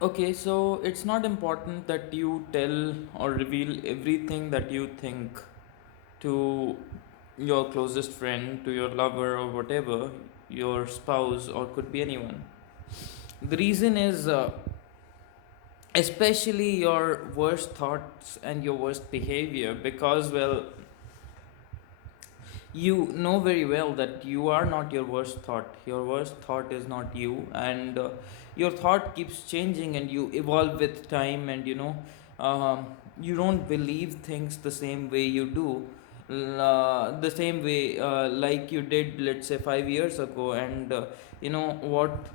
Okay, so it's not important that you tell or reveal everything that you think to your closest friend, to your lover, or whatever, your spouse, or could be anyone. The reason is, especially your worst thoughts and your worst behavior, because, well, you know very well that you are not your worst thought. Your worst thought is not you, and your thought keeps changing and you evolve with time, and you don't believe things the same way you do, the same way like you did, let's say, 5 years ago. And you know what,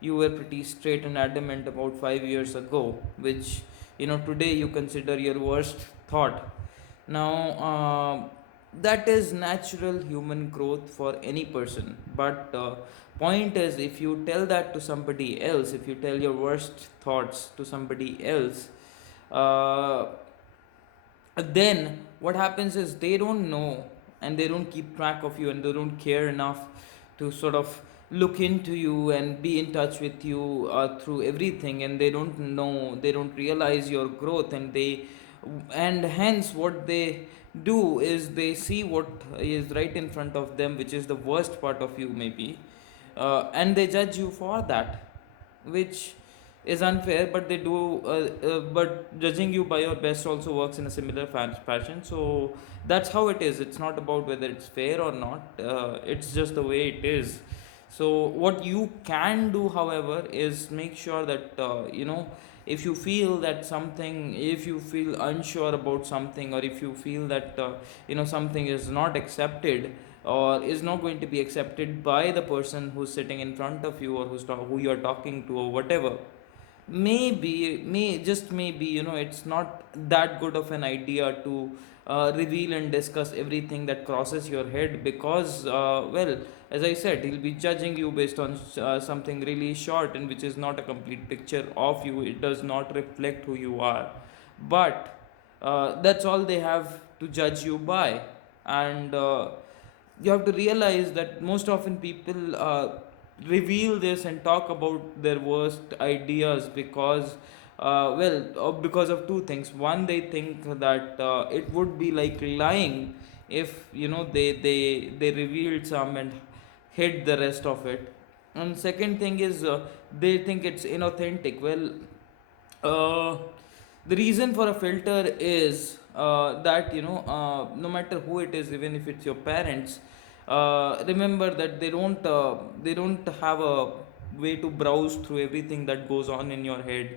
you were pretty straight and adamant about 5 years ago, which today you consider your worst thought. Now, that is natural human growth for any person. But point is, if you tell that to somebody else, if you tell your worst thoughts to somebody else, uh, then what happens is they don't know, and they don't keep track of you, and they don't care enough to sort of look into you and be in touch with you through everything, and they don't know, they don't realize your growth, and hence what they do is they see what is right in front of them, which is the worst part of you maybe, and they judge you for that, which is unfair. But they do, but judging you by your best also works in a similar fashion. So that's how it is. It's not about whether it's fair or not, it's just the way it is. So what you can do, however, is make sure that if you feel that something, if you feel unsure about something, or if you feel that something is not accepted, or is not going to be accepted by the person who's sitting in front of you, or who you're talking to, or whatever, just maybe, it's not that good of an idea to reveal and discuss everything that crosses your head, because well, as I said, he'll be judging you based on something really short, and which is not a complete picture of you. It does not reflect who you are. But that's all they have to judge you by. And you have to realize that most often people reveal this and talk about their worst ideas because because of two things. One, they think that it would be like lying if they revealed some and hid the rest of it. And second thing is, they think it's inauthentic. Well, uh, the reason for a filter is that no matter who it is, even if it's your parents, remember that they don't have a way to browse through everything that goes on in your head.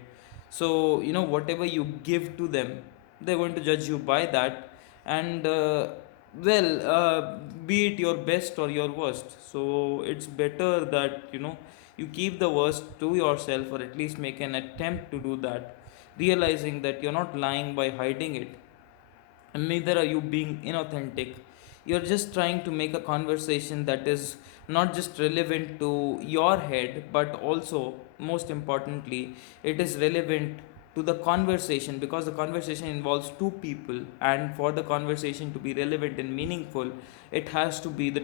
So whatever you give to them, they're going to judge you by that. And well, be it your best or your worst, so it's better that you keep the worst to yourself, or at least make an attempt to do that, realizing that you're not lying by hiding it, and neither are you being inauthentic. You're just trying to make a conversation that is not just relevant to your head, but also, most importantly, it is relevant to the conversation, because the conversation involves two people, and for the conversation to be relevant and meaningful, the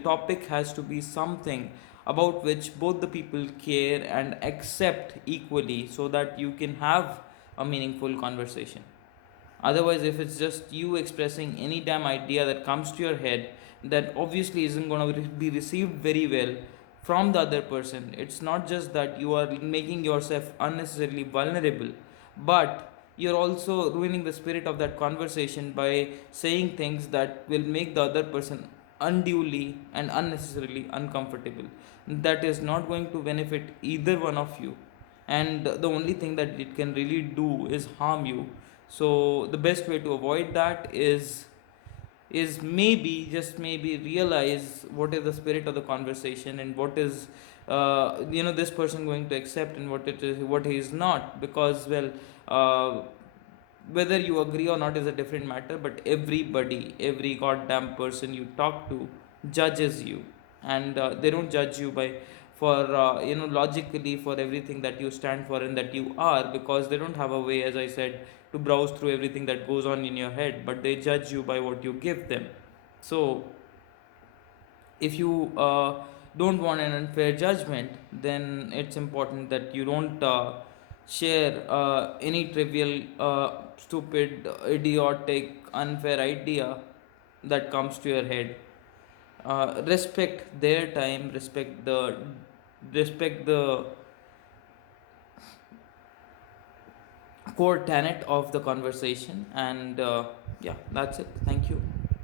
topic has to be something about which both the people care and accept equally, so that you can have a meaningful conversation. Otherwise, if it's just you expressing any damn idea that comes to your head, that obviously isn't going to be received very well from the other person. It's not just that you are making yourself unnecessarily vulnerable, but you're also ruining the spirit of that conversation by saying things that will make the other person unduly and unnecessarily uncomfortable. That is not going to benefit either one of you, and the only thing that it can really do is harm you. So the best way to avoid that is maybe, just maybe, realize what is the spirit of the conversation, and what is this person going to accept, and what he is not. Because, well, uh, whether you agree or not is a different matter, but every goddamn person you talk to judges you. And they don't judge you by for logically for everything that you stand for and that you are, because they don't have a way, as I said, to browse through everything that goes on in your head, but they judge you by what you give them. So if you don't want an unfair judgment, then it's important that you don't share any trivial, stupid, idiotic, unfair idea that comes to your head. Respect their time, respect the core tenet of the conversation, and yeah, that's it. Thank you.